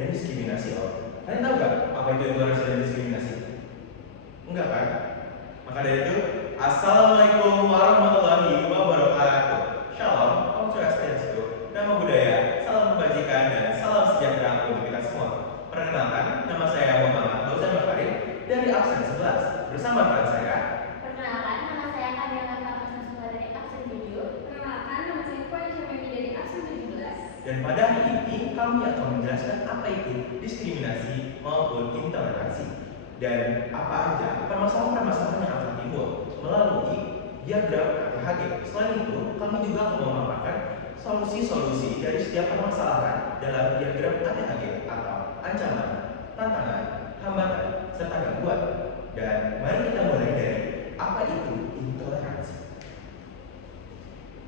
dan diskriminasi loh. Kalian tahu nggak apa itu intoleransi dan diskriminasi? Enggak kan? Maka dari itu, Assalamualaikum warahmatullahi wabarakatuh. Shalom, Om Swastiastu, Namo Buddhaya, salam kebajikan dan salam sejahtera untuk kita semua. Perkenalkan, nama saya Muhammad Fauzan Bakari dari absen 11 bersama rekan saya. Perkenalkan, nama saya Kadiana Kamasasula dari absen 7. Perkenalkan, nama saya Puan Syamemi dari absen 17. Dan pada hari ini kami akan menjelaskan apa itu diskriminasi maupun intoleransi dan apa aja permasalahan-permasalahan yang akan timbul melalui diagram ATHG. Selain itu, kami juga akan memaparkan solusi-solusi dari setiap permasalahan dalam diagram ATHG atau ancaman, tantangan, hambatan, serta gangguan. Dan mari kita mulai dari apa itu intoleransi.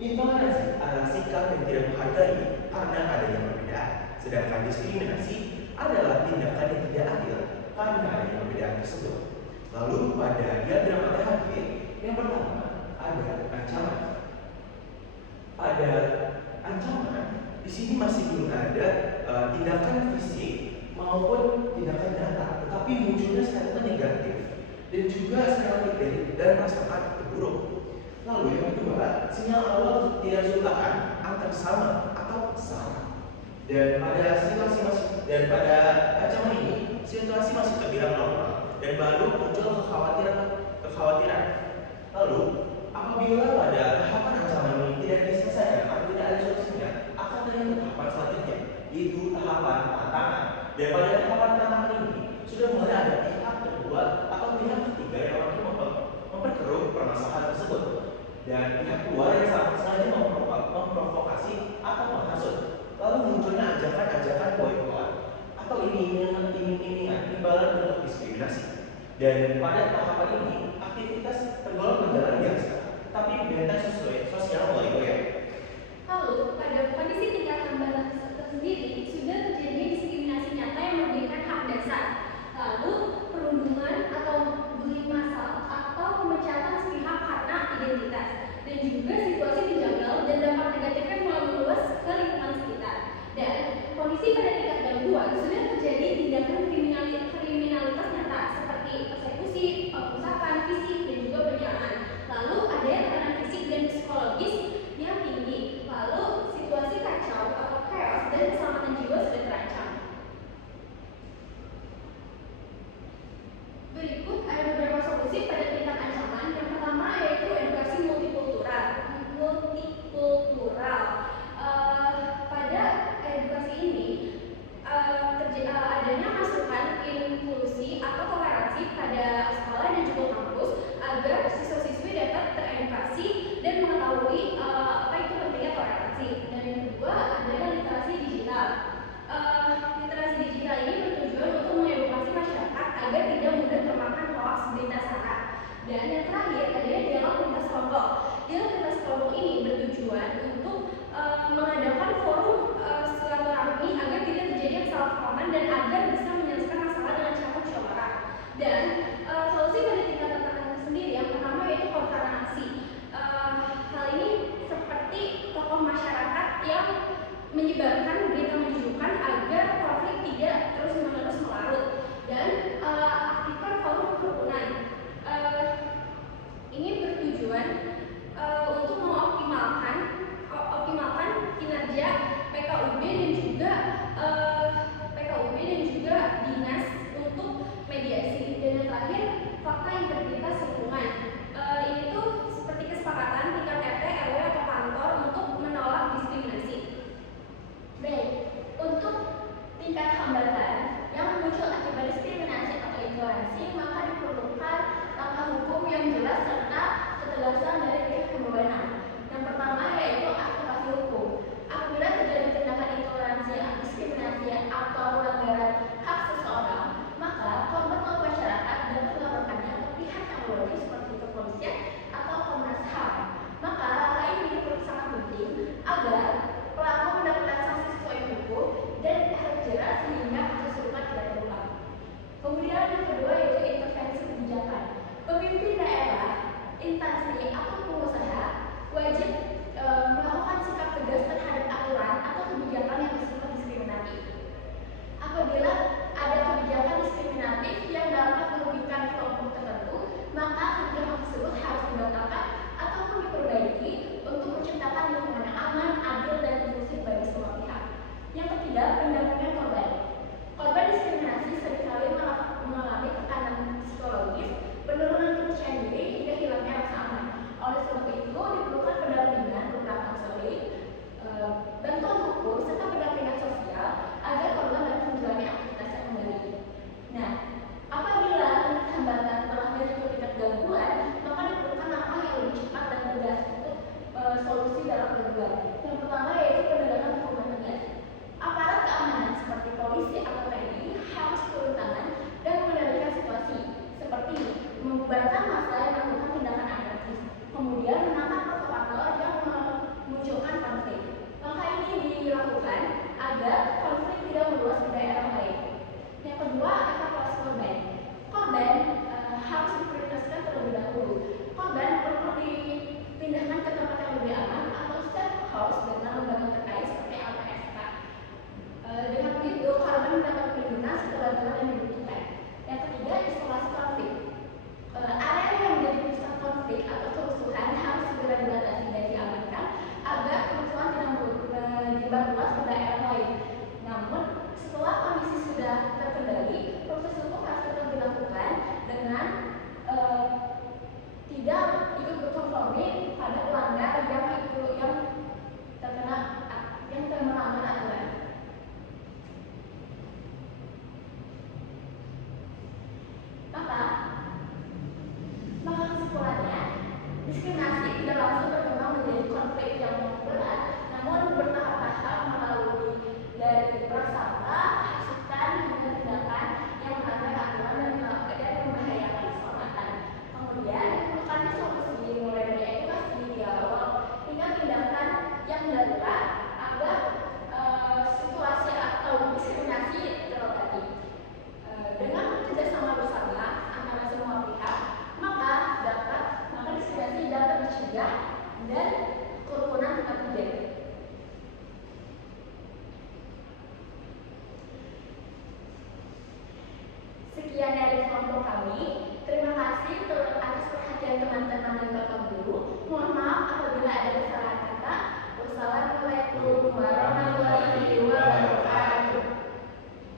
Intoleransi adalah sikap yang tidak menghargai karena adanya perbedaan, sedangkan diskriminasi adalah tindakan yang tidak adil karena adanya perbedaan tersebut. Lalu pada diagram ATHG yang pertama ada ancaman. Pada ancaman di sini masih belum ada tindakan fisik maupun tindakan nyata, tetapi munculnya skala negatif dan juga skala dan prasangka buruk. Lalu yang kedua, sinyal awal tidak sukaan antar sama atau salah. Dan pada ancaman ini situasi masih terbilang normal dan baru muncul kekhawatiran. Lalu apabila pada tahapan ancaman ini tidak diselesaikan atau tidak ada solusinya, akan terjadi ke tahapan selanjutnya, yaitu tahapan tantangan. Dan pada tahapan tantangan ini sudah mulai ada pihak kedua atau pihak ketiga yang mampu memperkeruh permasalahan tersebut. Dan pihak luar yang sangat sengaja memprovokasi atau menghasut. Lalu munculnya ajakan-ajakan boykot atau iming-imingan imbalan bentuk diskriminasi. Dan pada tahapan ini aktivitas tergolong berjalan biasa, tapi benteng sosial mulai goyah. Lalu, pada kondisi tingkat hambatan tersendiri sudah terjadi diskriminasi nyata yang merugikan hak dasar. Lalu, perundungan atau bullying massal atau pemecatan sepihak karena identitas, dan juga situasi menjanggal dan dampak negatifnya mulai meluas ke lingkungan sekitar. Dan kondisi pada tingkat gangguan sudah terjadi tindakan kriminalitas nyata seperti persekusi, perusakan fisik dan juga penyiksaan. Lalu ada tekanan fisik dan psikologis yang tinggi. Lalu situasi kacau atau chaos dan keselamatan jiwa sudah terancam. Berikut ada beberapa solusi pada tingkat ancaman. Yang pertama yaitu edukasi multikultural. Pada edukasi ini adanya masukan inklusi atau toleransi pada sekolah dan juga kampus agar siswa-siswi dapat teredukasi dan mengetahui apa itu pentingnya toleransi. Dan yang kedua adalah literasi digital. Literasi digital ini bertujuan untuk mengedukasi masyarakat agar tidak mudah termakan hoax berita sara. Dan yang terakhir adalah dialog lintas kelompok. Dialog lintas kelompok ini bertujuan untuk mengadakan forum silaturahmi agar tidak terjadi kesalahpahaman dan agar bisa menyelesaikan masalah dengan cara musyawarah. Dan solusi pada tingkat tantangan sendiri yang pertama yaitu konfrontasi. Hal ini seperti tokoh masyarakat yang menyebarkan berita menunjukkan agar konflik tidak terus-menerus melarut dan aktifkan forum kerukunan. Ini bertujuan untuk mengoptimalkan kinerja PKUB dan juga kerja, dan kerukunan tempat kerja. Sekian dari kelompok kami. Terima kasih atas perhatian teman-teman dan Bapak Guru.